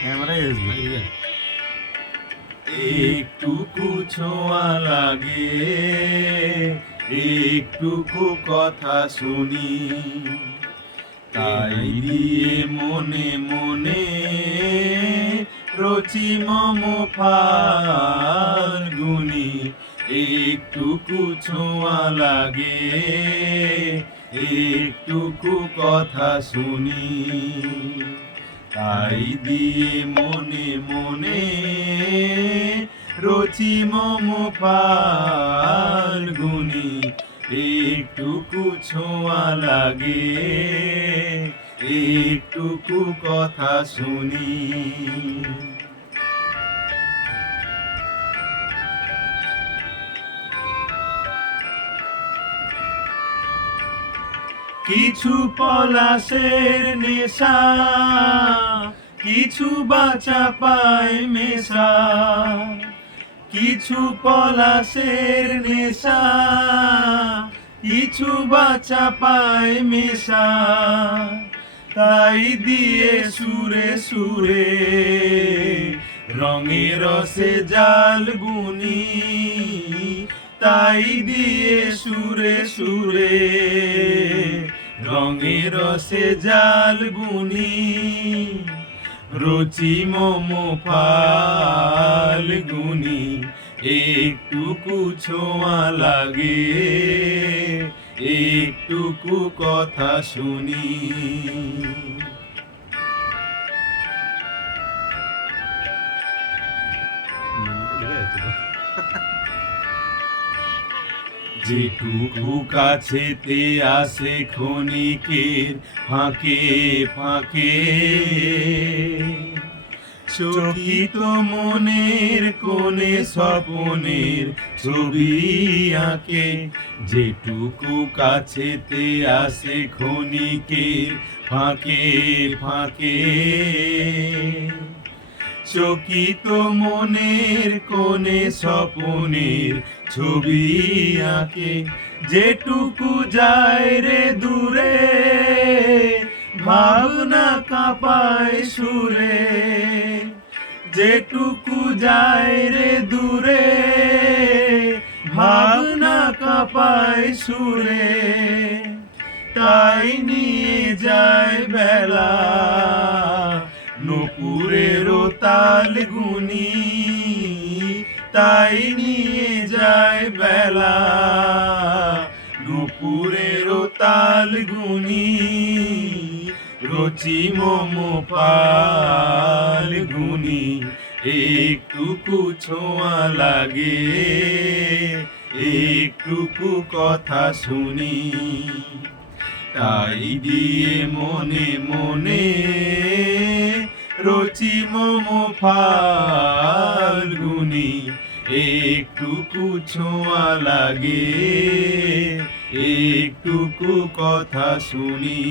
ক্যামেরায় আসবে। একটুকু ছোঁয়া লাগে, একটুকু কথা শুনি, তাই দিয়ে মনে মনে রচি মম ফাল্গুনি। একটুকু ছোঁয়া লাগে, একটুকু কথা শুনি, তাই দিয়ে মনে মনে রচি মম ফাল্গুনি। একটুকু ছোঁয়া লাগে, একটুকু কথা শুনি। কিছু পলাশের নেশা, কিছু বাচা পায় মেশা, কিছু পলাশের নেশা, কিছু বাচা পায় মেশা, তাই দিয়ে সুরে সুরে রঙে রসে জাল বুনি, তাই দিয়ে সুরে সুরে রঙে রসে জাল বুনি। রচি মম ফাল্গুনি, একটুকু ছোঁয়া লাগে, একটুকু কথা শুনি। যেটুকু কাছেতে আসে ক্ষণিকের ফাঁকে ফাঁকে, চকিত মনের কোণে স্বপনের ছবি আঁকে। যেটুকু কাছেতে আসে ক্ষণিকের ফাঁকে ফাঁকে, চকিত মনের কোণে স্বপনের ছবি আঁকে। যেটুকু যায় রে দূরে, ভাবনা কাঁপায় সুরে, যেটুকু যায় রে দূরে, ভাবনা কাঁপায় সুরে, তাই নিয়ে যায় বেলা নূপুরেরও তাল গুনি, তাই নিয়ে যায় বেলা নূপুরেরও তাল গুনি। রচি মম ফাল্গুনি, একটুকু ছোঁয়া লাগে, একটুকু কথা শুনি, তাই দিয়ে মনে মনে রচি মম ফাল্গুনি। একটুকু ছোঁয়া লাগে, একটুকু কথা শুনি।